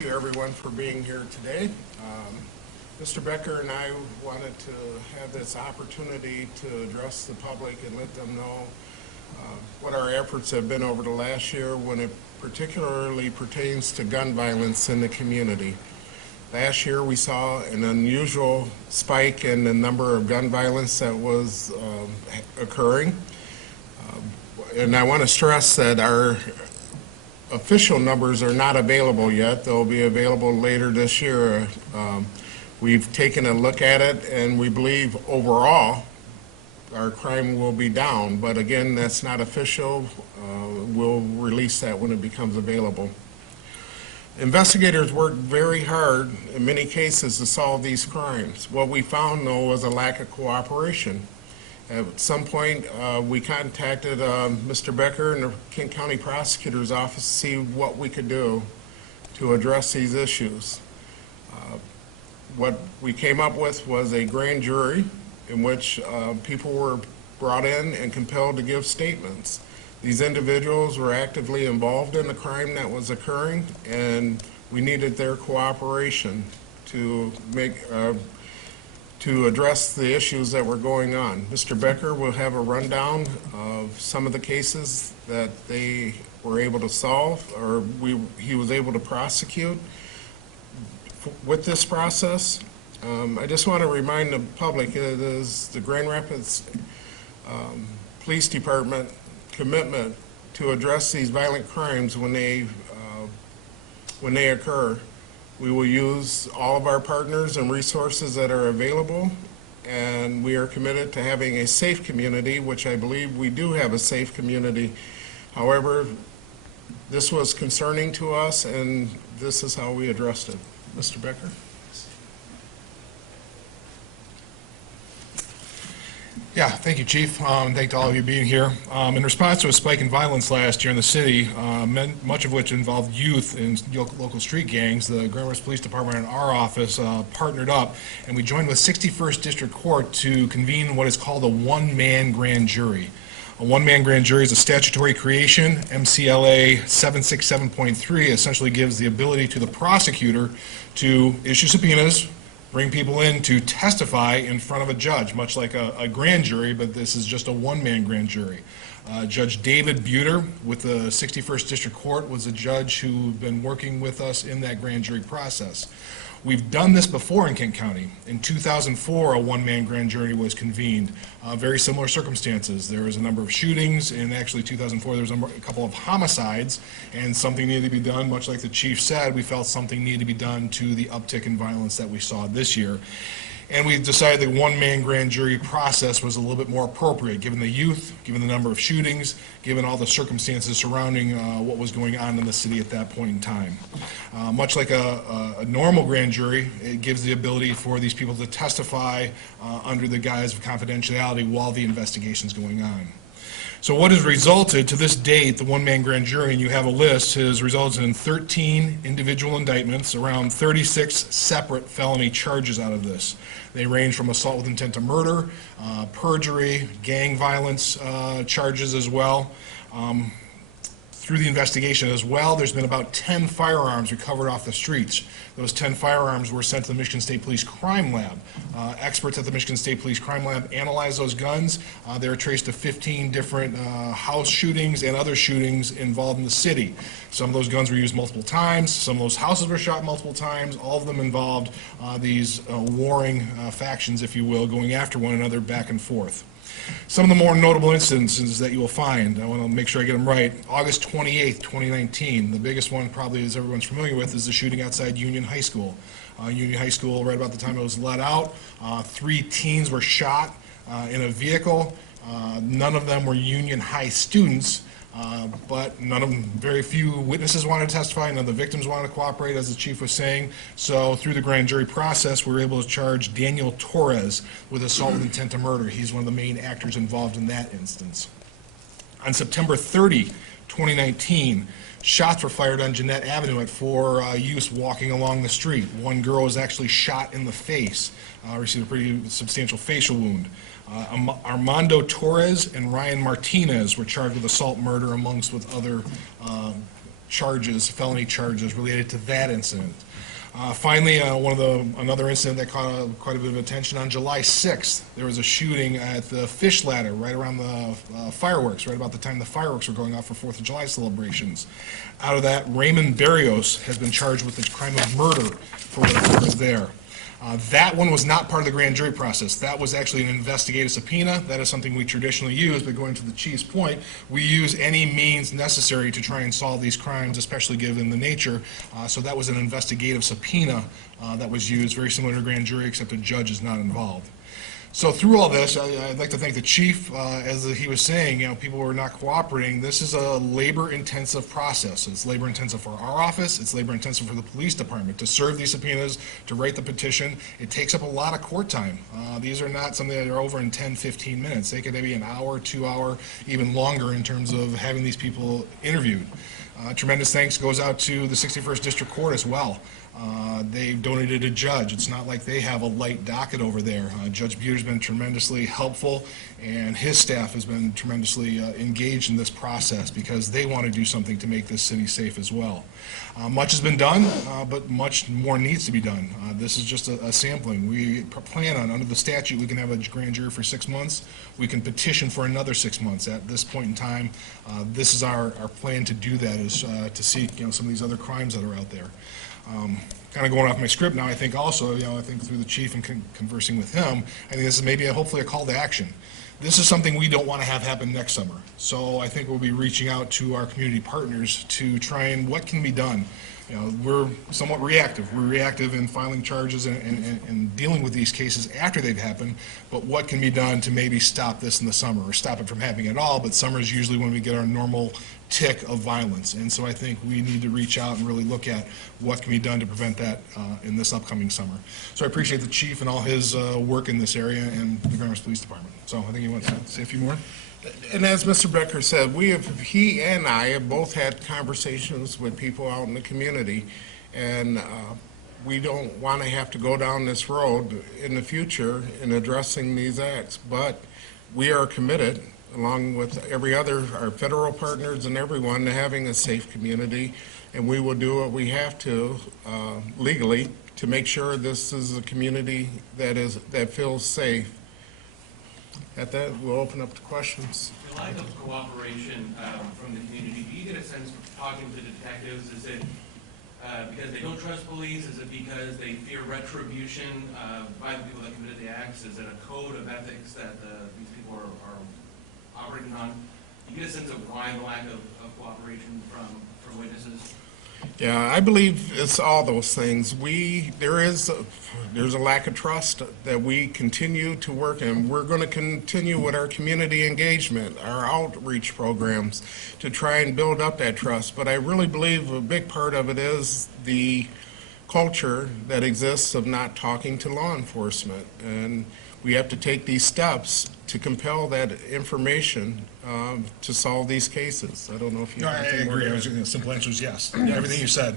Thank you everyone for being here today. Mr. Becker and I wanted to have this opportunity to address the public and let them know what our efforts have been over the last year when it particularly pertains to gun violence in the community. Last year we saw an unusual spike in the number of gun violence that was occurring. And I want to stress that our official numbers are not available yet. They'll be available later this year. We've taken a look at it and we believe overall our crime will be down, but again, that's not official. We'll release that when it becomes available. Investigators worked very hard in many cases to solve these crimes. What we found though was a lack of cooperation. At some point, we contacted Mr. Becker and the Kent County Prosecutor's Office to see what we could do to address these issues. What we came up with was a grand jury in which people were brought in and compelled to give statements. These individuals were actively involved in the crime that was occurring, and we needed their cooperation to address the issues that were going on. Mr. Becker will have a rundown of some of the cases that they were able to solve or he was able to prosecute with this process. I just want to remind the public it is the Grand Rapids Police Department commitment to address these violent crimes when they occur. We will use all of our partners and resources that are available, and we are committed to having a safe community, which I believe we do have a safe community. However, this was concerning to us, and this is how we addressed it. Mr. Becker? Yeah, thank you, Chief. Thank all of you being here. In response to a spike in violence last year in the city, much of which involved youth in local street gangs, the Grand Rapids Police Department and our office partnered up, and we joined with 61st District Court to convene what is called a one-man grand jury. A one-man grand jury is a statutory creation. MCLA 767.3 essentially gives the ability to the prosecutor to issue subpoenas, bring people in to testify in front of a judge, much like a grand jury, but this is just a one-man grand jury. Judge David Buter with the 61st District Court was a judge who'd been working with us in that grand jury process. We've done this before in Kent County. In 2004, a one-man grand jury was convened. Very similar circumstances. There was a number of shootings. In actually 2004, there was a couple of homicides, and something needed to be done. Much like the chief said, we felt something needed to be done to the uptick in violence that we saw this year. And we decided the one-man grand jury process was a little bit more appropriate, given the youth, given the number of shootings, given all the circumstances surrounding what was going on in the city at that point in time. Much like a normal grand jury, it gives the ability for these people to testify under the guise of confidentiality while the investigation is going on. So what has resulted to this date, the one-man grand jury, and you have a list, has resulted in 13 individual indictments, around 36 separate felony charges out of this. They range from assault with intent to murder, perjury, gang violence charges as well. Through the investigation as well, there's been about 10 firearms recovered off the streets. Those 10 firearms were sent to the Michigan State Police Crime Lab. Experts at the Michigan State Police Crime Lab analyzed those guns. They were traced to 15 different house shootings and other shootings involved in the city. Some of those guns were used multiple times. Some of those houses were shot multiple times. All of them involved these warring factions, if you will, going after one another back and forth. Some of the more notable instances that you will find, I want to make sure I get them right. August 28th, 2019, the biggest one probably as everyone's familiar with is the shooting outside Union High School. Union High School, right about the time it was let out, 3 teens were shot in a vehicle. None of them were Union High students, but very few witnesses wanted to testify, none of the victims wanted to cooperate, as the chief was saying. So through the grand jury process, we were able to charge Daniel Torres with assault with intent to murder. He's one of the main actors involved in that instance. On September 30, 2019, shots were fired on Jeanette Avenue at 4 youths walking along the street. One girl was actually shot in the face, received a pretty substantial facial wound. Armando Torres and Ryan Martinez were charged with assault murder amongst with other charges, felony charges related to that incident. Finally, another incident that caught quite a bit of attention on July 6th, there was a shooting at the Fish Ladder right around the fireworks, right about the time the fireworks were going off for 4th of July celebrations. Out of that, Raymond Barios has been charged with the crime of murder for what occurred there. That one was not part of the grand jury process. That was actually an investigative subpoena. That is something we traditionally use, but going to the chief's point, we use any means necessary to try and solve these crimes, especially given the nature. So that was an investigative subpoena that was used, very similar to grand jury, except the judge is not involved. So through all this, I'd like to thank the chief. As he was saying, people were not cooperating. This is a labor-intensive process. It's labor-intensive for our office. It's labor-intensive for the police department to serve these subpoenas, to write the petition. It takes up a lot of court time. These are not something that are over in 10, 15 minutes. They could be an hour, 2 hour, even longer in terms of having these people interviewed. Tremendous thanks goes out to the 61st District Court as well. They've donated a judge. It's not like they have a light docket over there. Judge Buter's been tremendously helpful, and his staff has been tremendously engaged in this process because they want to do something to make this city safe as well. Much has been done, but much more needs to be done. This is just a sampling. We plan on, under the statute, we can have a grand jury for 6 months. We can petition for another 6 months. At this point in time, this is our plan to do that, is to seek some of these other crimes that are out there. Kind of going off my script now, I think also, I think through the chief and conversing with him, I think this is maybe hopefully a call to action. This is something we don't want to have happen next summer. So I think we'll be reaching out to our community partners to try and what can be done. We're somewhat reactive. We're reactive in filing charges and dealing with these cases after they've happened, but what can be done to maybe stop this in the summer or stop it from happening at all, but summer is usually when we get our normal tick of violence. And so I think we need to reach out and really look at what can be done to prevent that in this upcoming summer. So I appreciate the chief and all his work in this area and the Grand Rapids Police Department. So I think he wants to say a few more. And as Mr. Becker said, he and I have both had conversations with people out in the community, and we don't want to have to go down this road in the future in addressing these acts, but we are committed, along with our federal partners and everyone, to having a safe community, and we will do what we have to legally to make sure this is a community that feels safe. At that, we'll open up to questions. The lack of cooperation from the community, do you get a sense from talking to detectives, is it because they don't trust police? Is it because they fear retribution by the people that committed the acts? Is it a code of ethics that these people are operating on? Do you get a sense of why the lack of cooperation from witnesses? Yeah, I believe it's all those things. There's a lack of trust that we continue to work, and we're going to continue with our community engagement, our outreach programs to try and build up that trust. But I really believe a big part of it is the culture that exists of not talking to law enforcement, and we have to take these steps to compel that information to solve these cases. I don't know if you. No, I agree. The simple answer is yes. Everything you said,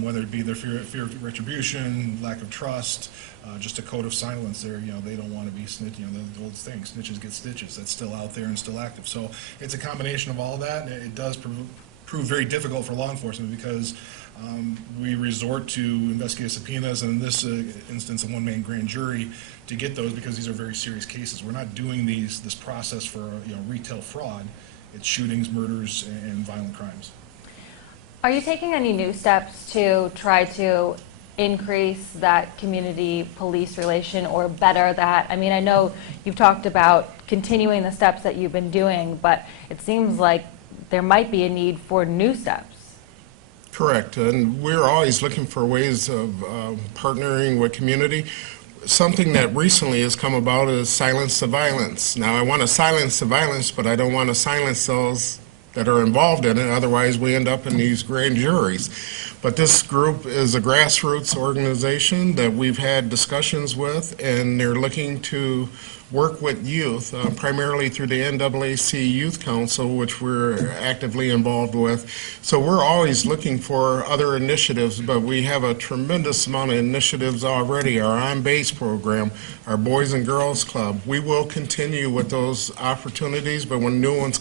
whether it be their fear of retribution, lack of trust, just a code of silence. They don't want to be snitching. The old thing, snitches get stitches. That's still out there and still active. So it's a combination of all of that, and it does prove very difficult for law enforcement because we resort to investigative subpoenas, and in this instance, a one-man grand jury to get those because these are very serious cases. We're not doing this process for retail fraud. It's shootings, murders, and violent crimes. Are you taking any new steps to try to increase that community police relation or better that? I mean, I know you've talked about continuing the steps that you've been doing, but it seems like there might be a need for new steps. Correct, and we're always looking for ways of partnering with community. Something that recently has come about is silence the violence. Now, I want to silence the violence, but I don't want to silence those that are involved in it, otherwise we end up in these grand juries. But this group is a grassroots organization that we've had discussions with, and they're looking to work with youth, primarily through the NAAC Youth Council, which we're actively involved with. So we're always looking for other initiatives, but we have a tremendous amount of initiatives already. Our On Base program, our Boys and Girls Club. We will continue with those opportunities, but when new ones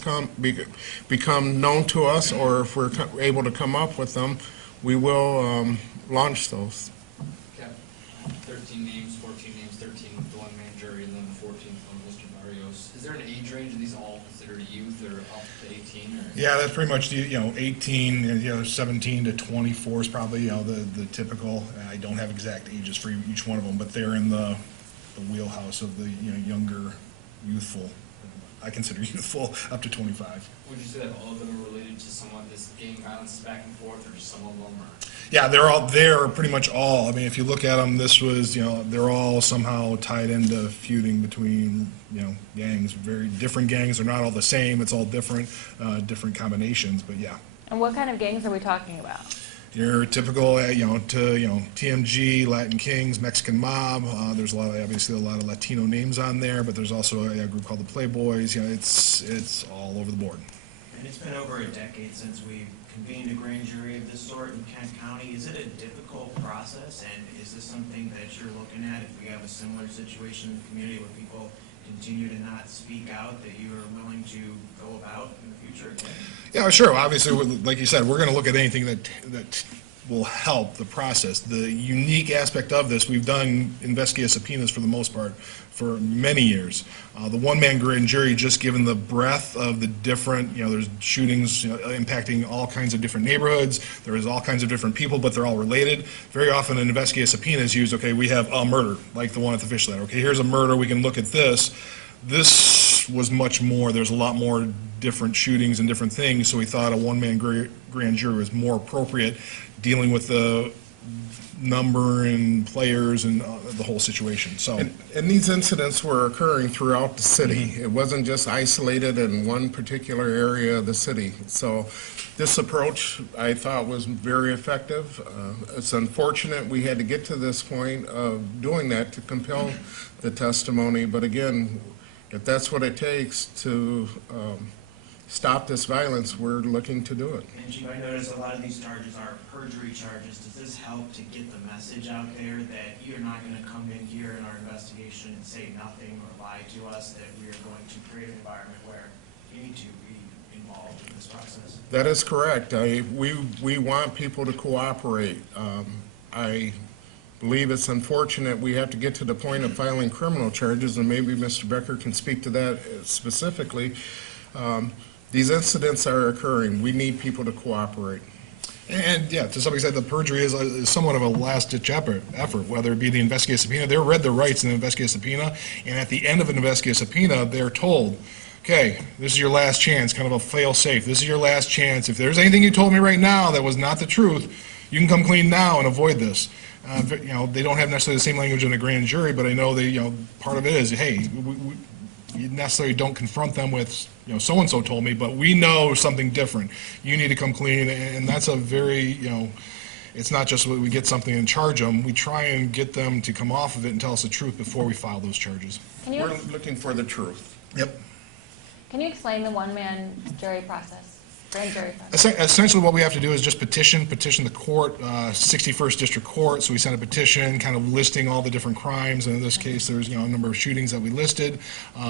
become known to us, or if we're able to come up with them, we will launch those. Okay. 13 names, 14 names, 13 with the one-man jury, and then the 14th from Mr. Barios. Is there an age range? Are these all considered youth or up to 18? Or? Yeah, that's pretty much, 18, and, 17 to 24 is probably, the typical. I don't have exact ages for each one of them, but they're in the wheelhouse of the, younger, youthful. I consider youthful up to 25. Would you say that all of them are related to somewhat this gang violence back and forth, or just some of them are? Yeah, they're pretty much all. I mean, if you look at them, this was, they're all somehow tied into feuding between, gangs, very different gangs. They're not all the same. It's all different, different combinations, but yeah. And what kind of gangs are we talking about? Your typical, TMG, Latin Kings, Mexican Mob. There's obviously a lot of Latino names on there, but there's also a group called the Playboys. It's all over the board. And it's been over a decade since we've convened a grand jury of this sort in Kent County. Is it a difficult process, and is this something that you're looking at if we have a similar situation in the community where people continue to not speak out, that you are willing to go about in the future again? Yeah, sure. Obviously, like you said, we're going to look at anything that will help the process. The unique aspect of this, we've done investigative subpoenas for the most part for many years. The one-man grand jury, just given the breadth of the different, there's shootings impacting all kinds of different neighborhoods. There is all kinds of different people, but they're all related. Very often an investigative subpoena is used, okay, we have a murder, like the one at the fish ladder. Okay, here's a murder, we can look at this. This was much more. There's a lot more different shootings and different things, so we thought a one-man grand jury was more appropriate, dealing with the number and players and the whole situation. So, and these incidents were occurring throughout the city. It wasn't just isolated in one particular area of the city. So this approach, I thought, was very effective. It's unfortunate we had to get to this point of doing that to compel the testimony, but again, if that's what it takes to stop this violence, we're looking to do it. And Chief, I noticed a lot of these charges are perjury charges. Does this help to get the message out there that you're not going to come in here in our investigation and say nothing or lie to us, that we are going to create an environment where you need to be involved in this process? That is correct. We want people to cooperate. I believe it's unfortunate we have to get to the point of filing criminal charges, and maybe Mr. Becker can speak to that specifically. These incidents are occurring. We need people to cooperate. and yeah, to some extent, the perjury is somewhat of a last-ditch effort, whether it be the investigative subpoena. They're read their rights in the investigative subpoena, and at the end of an investigative subpoena, they're told, okay, this is your last chance, kind of a fail-safe. This is your last chance. If there's anything you told me right now that was not the truth, you can come clean now and avoid this. They don't have necessarily the same language in a grand jury, but I know they, part of it is, hey, you necessarily don't confront them with, so-and-so told me, but we know something different. You need to come clean, and that's a very, it's not just we get something and charge them. We try and get them to come off of it and tell us the truth before we file those charges. We're looking for the truth. Yep. Can you explain the one-man jury process? Grand jury process. Essentially, what we have to do is just petition the court, 61st District Court. So we send a petition kind of listing all the different crimes. And in this case, there's a number of shootings that we listed.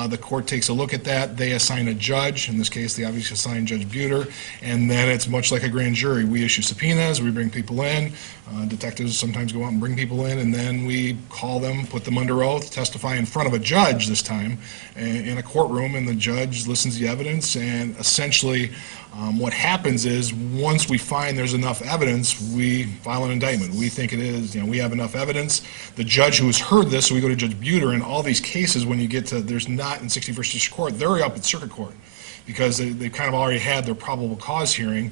The court takes a look at that. They assign a judge. In this case, they obviously assign Judge Buter. And then it's much like a grand jury. We issue subpoenas. We bring people in. Detectives sometimes go out and bring people in, and then we call them, put them under oath, testify in front of a judge this time in a courtroom, and the judge listens to the evidence. And essentially, what happens is once we find there's enough evidence, we file an indictment. We think it is, we have enough evidence. The judge who has heard this, so we go to Judge Buter. In all these cases, when you get to, there's not in 61st District Court, they're up at Circuit Court because they've kind of already had their probable cause hearing.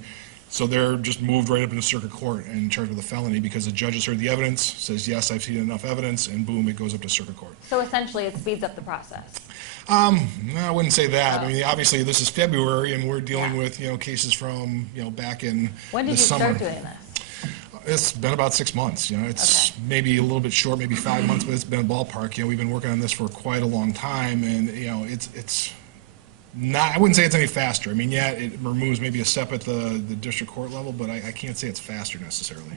So they're just moved right up into Circuit Court and charged with a felony because the judge has heard the evidence, says, yes, I've seen enough evidence, and boom, it goes up to Circuit Court. So essentially, it speeds up the process. No, I wouldn't say that. I mean, obviously, this is February, and we're dealing with, cases from, back in the summer. When did you start doing this? It's been about 6 months, it's Okay. maybe a little bit short, maybe 5 months, but it's been a ballpark. We've been working on this for quite a long time, and, it's not, I wouldn't say it's any faster. I mean, yeah, it removes maybe a step at the district court level, but I can't say it's faster necessarily.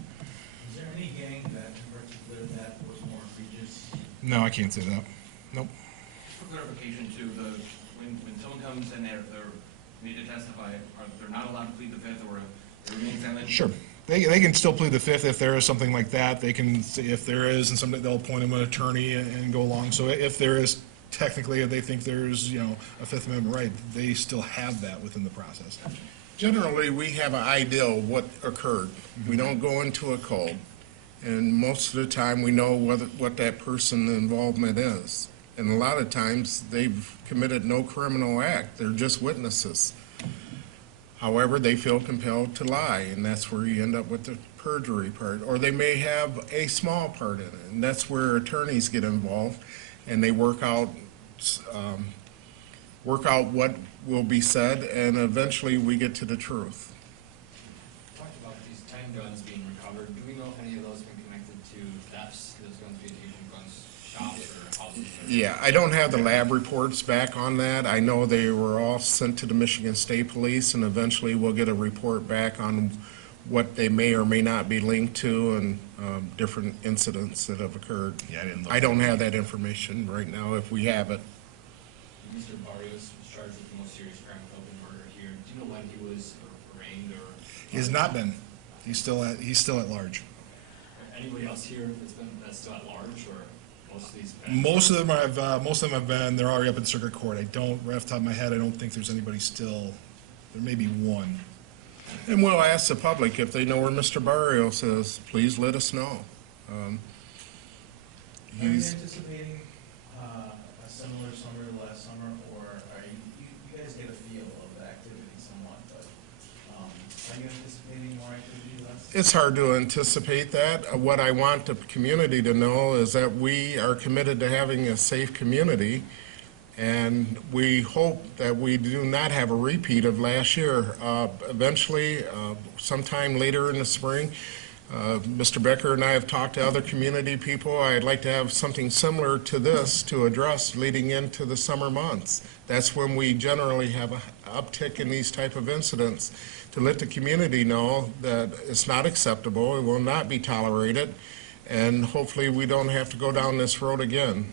Is there any gang that in particular that was more egregious? No, I can't say that. Nope. For clarification too, when someone comes and they're need to testify, they're not allowed to plead the fifth or they remain silent? Sure. They can still plead the fifth if there is something like that. They can, if there is, and somebody, they'll appoint them an attorney and go along. So if there is, technically, if they think there's, a Fifth Amendment right, they still have that within the process. Generally, we have an idea of what occurred. We don't go into a cold, and most of the time, we know what that person's involvement is. And a lot of times, they've committed no criminal act, they're just witnesses. However, they feel compelled to lie, and that's where you end up with the perjury part. Or they may have a small part in it, and that's where attorneys get involved, and they work out what will be said, and eventually we get to the truth. Talked about these 10 guns being recovered. Do we know if any of those have been connected to thefts? Those guns being Asian guns, shops or houses? Yeah, I don't have the lab reports back on that. I know they were all sent to the Michigan State Police, and eventually we'll get a report back on what they may or may not be linked to and different incidents that have occurred. Yeah, I didn't look. I don't have that information right now, if we have it. Mr. Barios was charged with the most serious crime of open murder here. Do you know when he was arraigned or? He has not been. He's still at large. Anybody else here that's still at large, or most of these? Most of them have been, they're already up in circuit court. I don't, right off the top of my head, I don't think there's anybody still, there may be one. And we'll ask the public if they know where Mr. Barrios is, please let us know. Are you anticipating a similar summer to last summer, or are you guys get a feel of the activity somewhat, but are you anticipating more activity, less? It's hard to anticipate that. What I want the community to know is that we are committed to having a safe community, and we hope that we do not have a repeat of last year. Eventually, sometime later in the spring, Mr. Becker and I have talked to other community people. I'd like to have something similar to this to address leading into the summer months. That's when we generally have an uptick in these type of incidents, to let the community know that it's not acceptable, it will not be tolerated, and hopefully we don't have to go down this road again.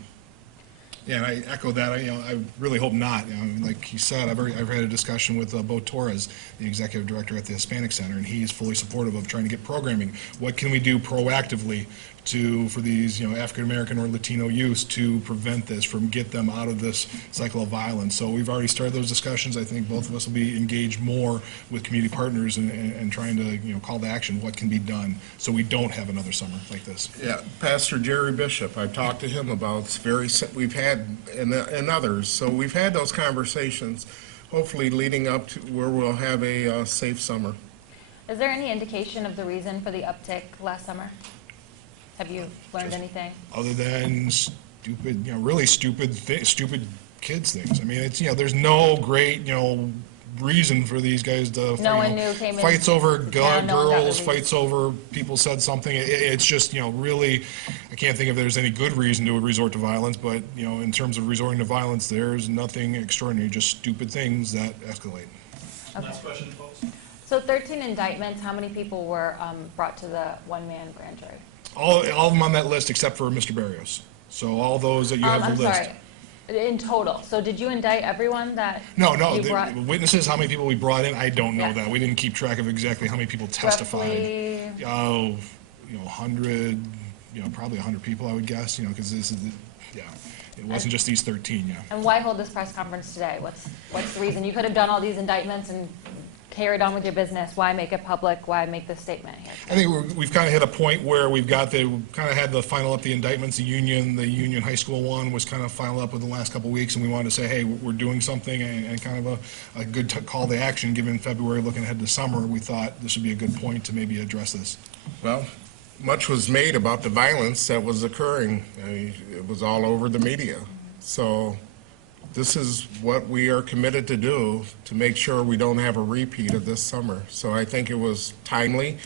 Yeah, and I echo that. I really hope not. Like he said, I've had a discussion with Bo Torres, the executive director at the Hispanic Center, and he's fully supportive of trying to get programming. What can we do proactively for these, African American or Latino youth to prevent this, from get them out of this cycle of violence? So we've already started those discussions. I think both of us will be engaged more with community partners and trying to, call to action what can be done so we don't have another summer like this. Yeah, Pastor Jerry Bishop, I've talked to him about we've had, and others, so we've had those conversations, hopefully leading up to where we'll have a safe summer. Is there any indication of the reason for the uptick last summer? Have you learned anything? Other than stupid, really stupid kids things. I mean, it's, there's no great, reason for these guys to No one knew came in. fights over Yeah, no one got girls, released. fights over people said something. It's just, really, I can't think if there's any good reason to resort to violence, but, in terms of resorting to violence, there's nothing extraordinary, just stupid things that escalate. Okay. Last question, folks. So 13 indictments, how many people were brought to the one-man grand jury? All of them on that list except for Mr. Barrios. So all those that you have I'm the list. sorry, in total. So did you indict everyone that No, you the brought? witnesses, how many people we brought in, I don't know Yeah. that. We didn't keep track of exactly how many people testified. Roughly, 100, probably 100 people, I would guess, because this is, it wasn't just these 13, yeah. and why hold this press conference today? What's the reason? You could have done all these indictments and carried on with your business. Why make it public? Why make this statement here? I think we've kind of hit a point where we kind of had the final up the indictments. The union high school one was kind of final up within the last couple of weeks, and we wanted to say, hey, we're doing something, and kind of a good call to action, given February, looking ahead to summer. We thought this would be a good point to maybe address this. Well, much was made about the violence that was occurring. It was all over the media. So this is what we are committed to do to make sure we don't have a repeat of this summer. So I think it was timely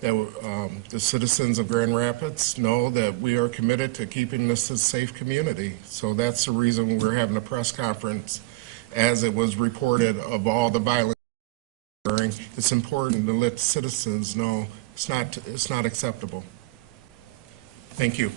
that the citizens of Grand Rapids know that we are committed to keeping this a safe community. So that's the reason we're having a press conference, as it was reported of all the violence. It's important to let citizens know it's not acceptable. Thank you.